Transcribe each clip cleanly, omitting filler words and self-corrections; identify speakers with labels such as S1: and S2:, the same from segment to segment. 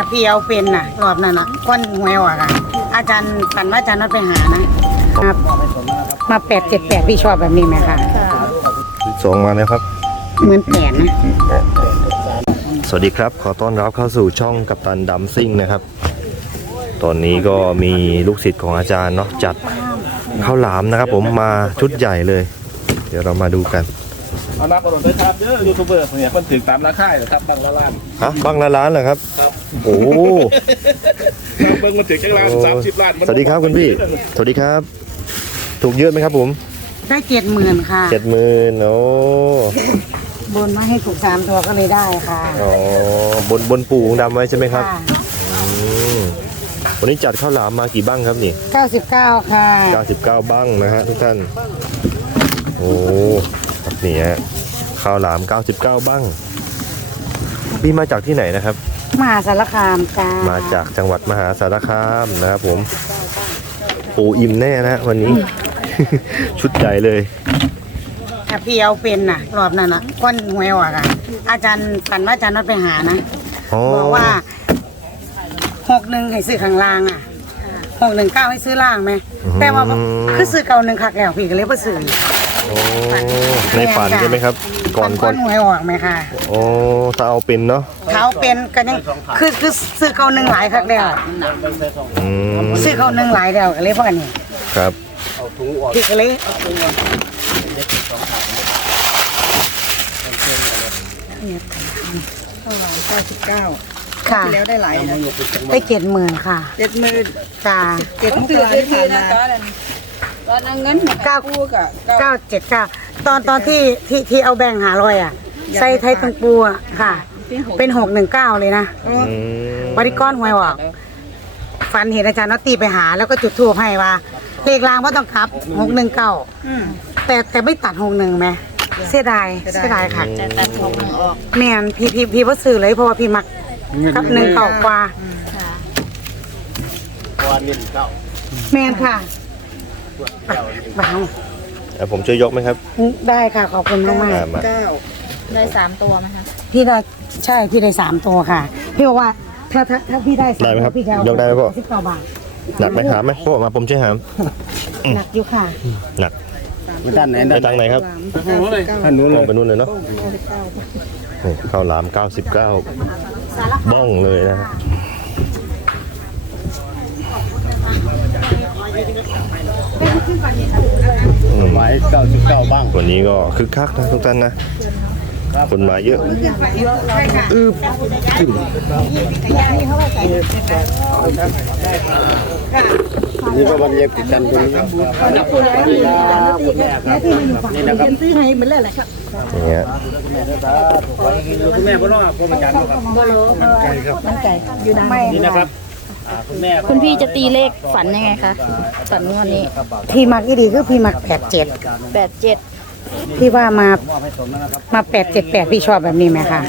S1: พี่เอาเป็นน่ะรอบนั้นน่ะก้นหวยออกอ่ะอาจารย์ฝันว่าอาจารย์นัดไปหานะมา878พี่ชอบแบบนี้ไหมคะ
S2: ส่งมาแล้วครับ
S1: เหมือนแผนนะ
S2: สวัสดีครับขอต้อนรับเข้าสู่ช่องกัปตันดัมซิ่งนะครับตอนนี้ก็มีลูกศิษย์ของอาจารย์เนาะจัดข้าวหลามนะครับผมมาชุดใหญ่เลยเดี๋ยวเรามาดูกัน
S3: เอานับกระโดดด้วยครับเยอะยูทูบเบอร์เนี่ยมันถึงตามราคาเหรอครับบังละล้าน
S2: ฮะบังละล้านเหรอครับโอ้
S3: เบิ้งมันถึงแค่ล้าน30 ล้าน
S2: สวัสดีครับคุณพี่สวัสดีครับถูกเยอะไหมครับผม
S1: ได้70,000ค่ะ
S2: 70,000โอ้
S1: บนมาให้ถูก3ตัวก็เลยได้ค่ะ
S2: อ๋อบนปู่ดำไว้ใช่ไหมครับวันนี้จัดข้าวหลามมากี่บั้งครับนี่
S1: 99ค่ะ
S2: 99บั้งนะฮะทุกท่านโอ้ครับนี่ฮะข้าวหลาม99บั้งพี่มาจากที่ไหนนะครับ
S1: มหาสารคามจ้า
S2: มาจากจังหวัดมหาสารคามนะครับผมปูอิ่มแน่นะวันนี้ ชุดใหญ่เลย
S1: พี่เอาเป็นน่ะรอบนั้นน่ะก้นหวยออกอ่ะอาจารย์ฝันว่าอาจารย์นัดไปหานะบอกว่า61ให้ซื้อข้างล่างอ่ะ619ให้ซื้อล่างไหมแต่ว่าคือซื้อ91คักแล้วพี่ก็เลยบ่ซื้อ
S2: ในฝันใช่ไหมครับก่อน
S1: หวยออกไหมค่ะ
S2: โอ้ถ้าเอาเป็นเนาะ
S1: ถ้าเอาเป็นก็ยังคือซื้อ91หลายคักแล้วซื้อ91หลายแล้วก็เลยพอกันนี่
S2: ครับ
S1: พี่ก็เลย99ค่ะ
S4: แล้วได้หลายนะ
S1: ได้70,000ค่ะ
S4: 70,000
S1: จ้า
S4: 7 มกราคมที่ผ่านมาตอนนั้นเงิน
S1: 979ตอนที่เอาแบ่ง500อ่ะใส่ไทยตังปูอ่ะค่ะเป็น619เลยนะบริกรหวยออกฝันเห็นอาจารย์นอตตีไปหาแล้วก็จุดธูปให้ว่าเลขรางว่าต้องกลับ619แต่ไม่ตัด61ไหมเสียดายค่ะ
S4: ตัด61ออก
S1: แม่นพี่บ่ซื้อเลยเพราะว่าพี่มักกับ19กว่าแม่นค่ะบ้าว
S2: ผมช่วยยกไหมครับ
S1: ได้ค่ะขอบคุณมาก
S4: ได้3ตัวไหมคะ
S1: พี่ได้ใช่พี่ได้3ตัวค่ะพี่บอกว่าถ้าพี่ได้
S2: ได้ไหมครับยกได้ไหมพ่อ
S1: 19 บาท
S2: หนักไหมหามไหมพ่อมาผมช่วยหาม
S1: หนักอยู่ค่ะ
S2: หนัก
S3: ไปด้านไหน
S2: ไปทางไหนครับ
S3: ท่านนู้นเลย
S2: ไปนู่นเลยเนาะข้าวหลาม99บ้องเลยนะ
S3: ไม้99บ้าง
S2: วันนี้ก็คึกคักนะทุกท่านนะคนมาเยอะ
S3: นี่ก็วันเย็บติดกันตรงนี้นี่นะครับ
S1: ซื้อให้เหมือนเลยแหละครับ
S2: เนี่ย
S3: คุณแม่บ่รอดอาจารย์ครับ
S4: มันไก่อยู่ไหน
S3: นี่นะครับ
S4: คุณพี่จะตีเลขฝันยังไงคะฝันงวดนี้
S1: พี่มักดีคือพี่มัก87พี่ว่ามา878พี่ชอบแบบนี้ไหมคะ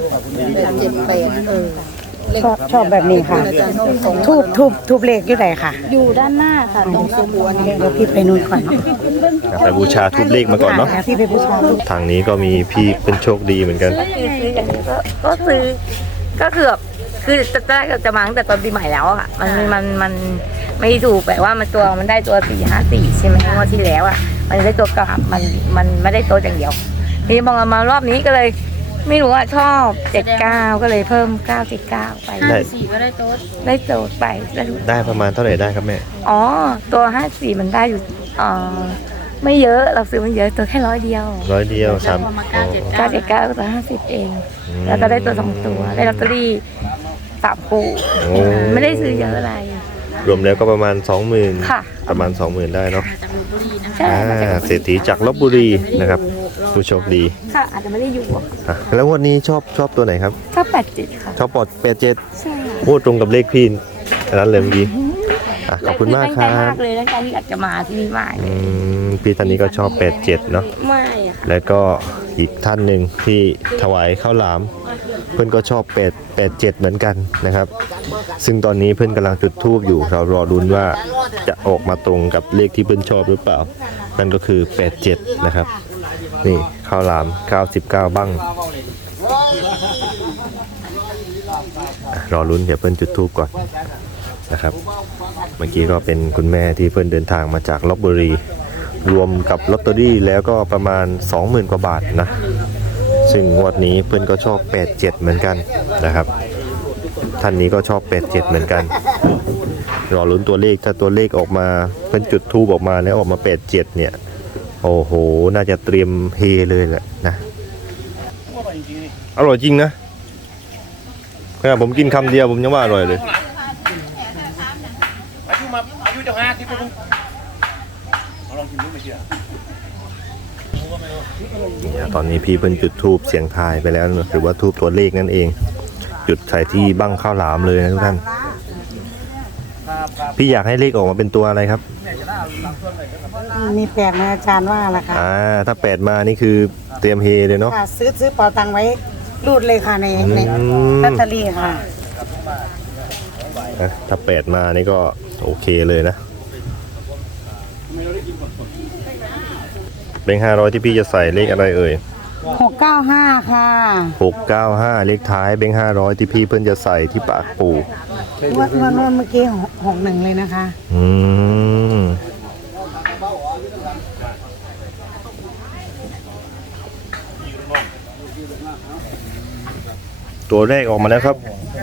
S1: ชอบแบบนี้ค่ะทูบเลขอยู่ไหนค่ะ
S4: อยู่ด้านหน้าค่ะตรงซุ้ม
S1: เดี๋ยวพี่ไปนู่นก่อน
S2: ไปบูชาทูบเลขมาก่อนเนาะ
S1: พี่ไปบูชา
S2: ทางนี้ก็มีพี่เป็นโชคดีเหมือนกัน
S5: ก็ซื้อก็คือจะมาตั้งแต่ตอนปีใหม่แล้วอะมันไม่ถูกแบบว่ามันได้ตัว454ใช่ไหมงวดที่แล้วอะมันได้ตัวกลับมันไม่ได้ตัวอย่างเดียวทีนี้มองมารอบนี้ก็เลยไม่รู้ว่าชอบ79ก็เลยเพิ่ม979ไป
S4: 54ก็ได้โ
S5: ต๊ดไป
S2: ได้ประมาณเท่าไหร่ได้ครับแม่
S5: อ๋อตัว54มันได้อยู่ไม่เยอะเราซื้อไม่เยอะตัวแค่100 เดียว979ตัว50เองแล้วก็ได้ตัว2ตัวได้ลอตเตอรี่3 คู่ไม่ได้ซื้อเยอะอะไร
S2: รวมแล้วก็ประมาณ 20,000
S5: ค่ะ
S2: ประมาณ 20,000ได้เนาะ
S5: ใช่
S2: เศรษฐีจากลพบุรีนะครับผู้โชคดี
S5: ค่ะอาจจะไม่ได้อยู่
S2: แล้ววันนี้ชอบตัวไหนครับ
S5: ชอบ87ค่ะ
S2: ชอบ87
S5: ใช่
S2: พูดตรงกับเลขพี่นั้นเลยเมื่อกี้ขอบคุณมากครับ
S5: มากเลยตั้งใจที่อยากจะมาที่นี่มาก
S2: พี่ท่านนี้ก็ชอบ87เนาะ
S5: ไม่
S2: แล้วก็อีกท่านหนึ่งที่ถวายข้าวหลามเพื่อนก็ชอบ87เหมือนกันนะครับซึ่งตอนนี้เพื่อนกำลังจุดธูปอยู่เรารอลุ้นว่าจะออกมาตรงกับเลขที่เพื่อนชอบหรือเปล่านั่นก็คือ87นะครับนี่ข้าวหลาม99บั้งรอลุ้นเดี๋ยวเพิ่นจุดธูปก่อนนะครับเมื่อกี้ก็เป็นคุณแม่ที่เพิ่นเดินทางมาจากลพบุรีรวมกับลอตเตอรี่แล้วก็ประมาณ 20,000 กว่าบาทนะซึ่งงวดนี้เพิ่นก็ชอบ87เหมือนกันนะครับท่านนี้ก็ชอบ87เหมือนกันรอลุ้นตัวเลขถ้าตัวเลขออกมาเพิ่นจุดธูปออกมาแล้วออกมา87เนี่ยโอ้โหน่าจะเตรียมเฮเลยแหละนะอร่อยจริงนะขณะผมกินคำเดียวผมยังว่าอร่อยเลย
S3: อายุจะ50ไปมั้งลองกินดูไม่เชื่อ
S2: ตอนนี้พี่เพิ่นจุดธูปเสียงทายไปแล้วหรือว่าธูปตัวเลขนั่นเองจุดใส่ที่บั้งข้าวหลามเลยนะทุกท่านพี่อยากให้เลขออกมาเป็นตัวอะไรครับ
S1: มีแปดนะอาจารย์ว่าล่ะค่ะ
S2: ถ้า8มานี่คือเตรียมเฮเลยเนาะ
S1: ค่ะซื้อเป๋าตังค์ไว้รูดเลยค่ะในลอตเตอรี่ค่ะ
S2: ถ้า8มานี่ก็โอเคเลยนะเลข500ที่พี่จะใส่เลขอะไรเอ่ย
S1: 695ค่ะ
S2: 695เลขท้ายเบง500ที่พี่เพิ่นจะใส่ที่ปากปู่
S1: วันเมื่อกี้61เลยนะคะ
S2: ตัวแรกออกมาแล้วครับ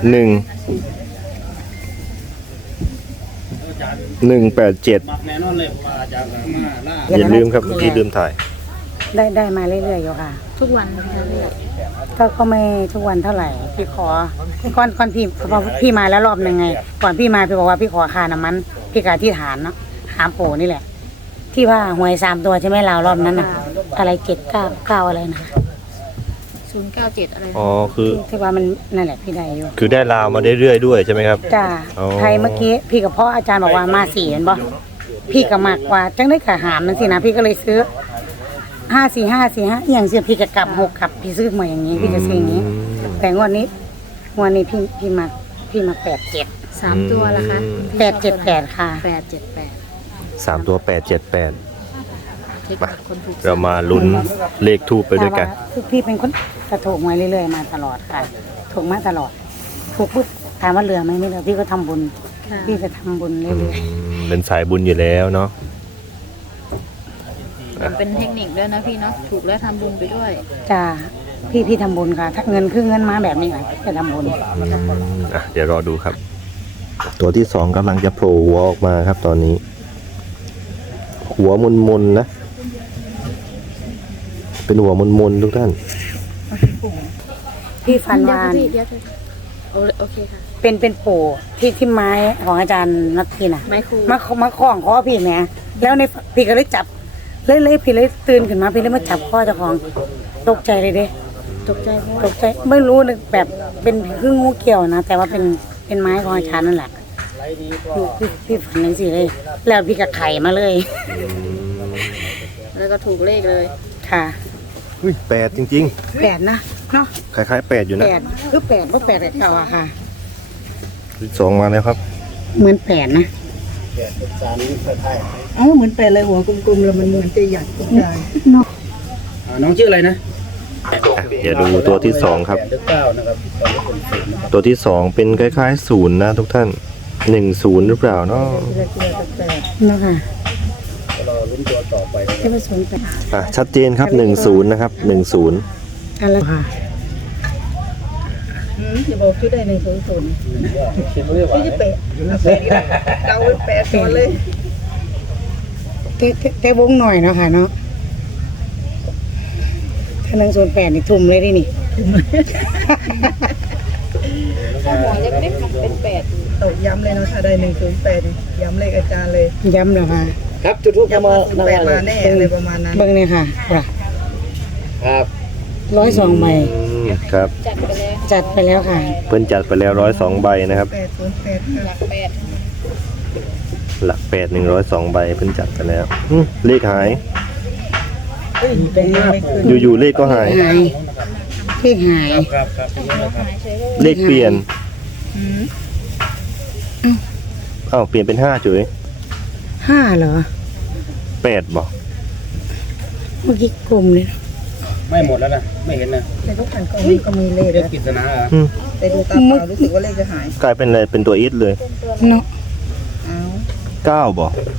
S2: 187
S3: แน่นอนเลยว่าอาจารย์มาล่า
S2: อย่าลืมครับเมื่อกี้ลืมถ่าย
S1: ได้มาเรื่อยๆอยู่ค่ะ
S4: ทุกวันนะคะเรียก
S1: ก็ไม่ทุกวันเท่าไหร่พี่ขอก่อนพี่พอพี่มาแล้วรอบหนึ่งไง ก่อนพี่มาพี่บอกว่าพี่ขอค่าน้ำมันพี่กาที่ฐานเนาะหามโผนี่แหละ ที่ว่าหวย3 ตัวใช่ไหมเรารอบนั้นน่ะ อะไร799อะไรนะ
S4: 097 อะไรนะ
S2: อ๋อคือ
S1: ที่ว่ามันนั่นแหละพี่ได้อยู่
S2: คือได้ลาวมาได้เรื่อยด้วยใช่ไหมครับ
S1: จ้า
S2: อ๋อ
S1: ไทยเมื่อกี้พี่กับพ่ออาจารย์บอกว่ามา4เห็นบ่พี่ก็มากกว่าจังได้กะหามนั่นสินะพี่ก็เลยซื้อ54545อย่างเสียพี่ก็กลับ6กลับพี่ซื้อมาอย่างนี้พี่ก็ซื้ออย่างนี้ แต่งวดนี้พี่มา87
S4: 3 ตัวละคะ
S1: 878ค่ะ
S4: 878
S2: 3 ตัว 878
S4: เทคนิคคนถูก
S2: เรามาลุ้นเลขทูปไปด้วยกัน
S1: คือพี่เป็นคนกระถูกมาเรื่อยๆมาตลอดค่ะ ถูกมาตลอด ถูกปุ๊บถามว่าเหลือไหมไม่เหลือพี่ก็ทำบุญ
S4: ค่ะ
S1: พี่จะทำบุญเรื่อย
S2: เป็นสายบุญอยู่แล้วเนาะ
S4: มันเป็นเทคนิคด้วยนะพี่เนาะถูกแล้วทำบุญไปด้วย
S1: ๆจ้าพี่ทำบุญค่ะ ถ้าเงินคือเงินมาแบบนี้ค่ะจะทำบุญ
S2: เดี๋ยวรอดูครับ ตัวที่2กำลังจะโผล่หัวออกมาครับตอนนี้ หัวมนๆนะ เป็นหัวมนๆทุกท่าน
S1: พี่ฟันวาน
S4: เดี๋ยวโอเคค่ะ
S1: เป็นปู่ที่ไม้ของอาจารย์นัททีน่ะ
S4: ไม้ครู
S1: มาคล้องคอพี่แหม่แล้วในพี่ก็เลยจับเลยพี่เลยตื่นขึ้นมาพี่เลยมาจับข้อเจ้าของตกใจเลยเด้
S4: ตกใจเพราะ
S1: ตกใจไม่รู้เลยแบบเป็นคืองูเกี่ยวนะ แต่ว่าเป็นไม้ของอาจารย์นั่นแหละพี่ฝันอย่างสิเลย แล้วพี่ก็ไข่มาเลย
S4: แล้วก็ถูกเลขเลย
S1: ค่ะ
S2: อุ้ย8จริง
S1: 8นะเนาะ
S2: ๆ คล้ายๆ8อยู่นะ
S1: 8คือ8เพราะ8เก่าอะค่ะ
S2: 2มาแล้วครับ
S1: เหมือน8นะเหมือน8เลยหัวกลมๆแล้วมันเหมือนจะใหญ่ใหญ่เนาะ
S3: น้องชื่ออะไรนะ
S2: เดี๋ยวดูตัวที่2ครับ
S3: 9นะครับตอนนี้เป็น0นะครับ
S2: ตัวที่2เป็นคล้ายๆ0นะทุกท่าน10หรือเปล่าเนาะ
S1: เนาะค่ะ
S3: รอลุ้นตัวต่อไปนะครับ
S1: ที่ผสม8
S2: ชัดเจนครับ10นะครับ10
S1: กันแล้วค่ะ
S6: อย่าบอกชื่อได้ในศูนย์ศูนย์
S3: คิดว่า
S6: ที่เป๊ะเราแปะก่อนเลย
S1: แต่วงหน่อยเนาะค่ะเนาะถ้า108นี่ทุ่มเลยดินี่
S4: หัวเล็กๆมันเป็น8
S6: ตอกย้ำเลยเนาะถ้าได้108ย้ำเลขอาจารย์เลย
S1: ย้ำแล้วค่ะ
S3: ครับจุดทูป
S6: ย้ำ
S3: มา
S6: ว่า08มาแน่อะไรประมาณนั้น
S1: เบิ่งเนี่ยค่ะ
S3: ครับ
S1: 102ใบ
S2: ครับ
S4: จัดไปแล้ว
S1: จัดไปแล้วค่ะ
S2: เพิ่นจัดไปแล้ว102ใบนะครับ
S6: 808
S4: หลัก8
S2: หลัก8 102ใบเพิ่นจัดไปแล้วเลขหาย
S6: เฮ้ยตรงนี้ไม่ขึ้น
S2: อยู่ๆเลขก็หาย
S1: หายพี่หาย
S3: ครับครับ
S4: หายเฉยเลย
S2: เลขเปลี่ยนอ้าวเปลี่ยนเป็น5จุ๋ย
S1: 5เหรอ
S2: 8บอก
S1: เมื่อกี้กลมเลย
S7: ไม่หมดแล้วนะไม่เห็นนะ
S6: ในทุกอันก็มีเลข
S7: เรียก
S6: นะ
S7: กิจนาเหรอ
S6: แต่ดูตาเปล่ารู้สึกว่าเลขจะหาย
S2: กลายเป็นอะไรเป็นตัวอีทเลย
S1: เนาะ
S6: อ้าว
S2: 9บ่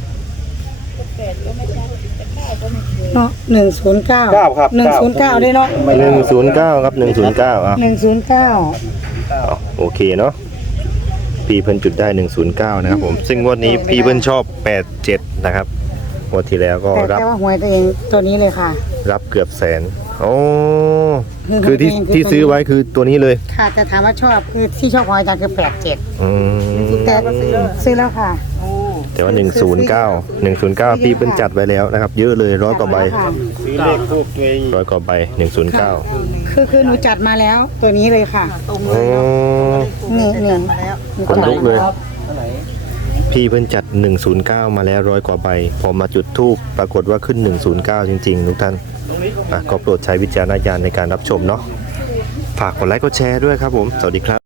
S1: เนาะ109
S3: 9ครับ
S1: 109ด้วยเนาะ
S2: 109ครับ109อ่ะ
S1: 109
S2: โอเคเนาะพี่เพิ่นจุดได้109นะครับผมซึ่งงวดนี้พี่เพิ่นชอบ87นะครับงวดที่แล้วก็
S1: แต่
S2: รับ
S1: ว่าหวยตัวเองตัวนี้เลยค่ะ
S2: รับเกือบแสนโอ้คือที่ซื้อไว้คือตัวนี้เลย
S1: ค่ะแต่ถามว่าชอบคือที่ชอบของอาจารย์คือ87
S2: อืม
S1: แต่ซื้อแล้วค่ะ
S2: แต่ว่า109พี่เพิ่นจัดไว้แล้วนะครับเยอะเลย100กว่าใบ
S7: ซื้อเลขทูบตัวเอง
S2: 100กว่าใบ109
S1: คือหนูจัดมาแล้วตัวนี้เลยค่ะ
S2: โอ้
S1: นี่
S2: คนลุกเลย พี่เพิ่นจัด109มาแล้ว100กว่าใบพอมาจุดธูปปรากฏว่าขึ้น109จริงๆทุกท่านก็โปรดใช้วิจารณญาณในการรับชมเนาะฝากกดไลค์กดแชร์ด้วยครับผมสวัสดีครับ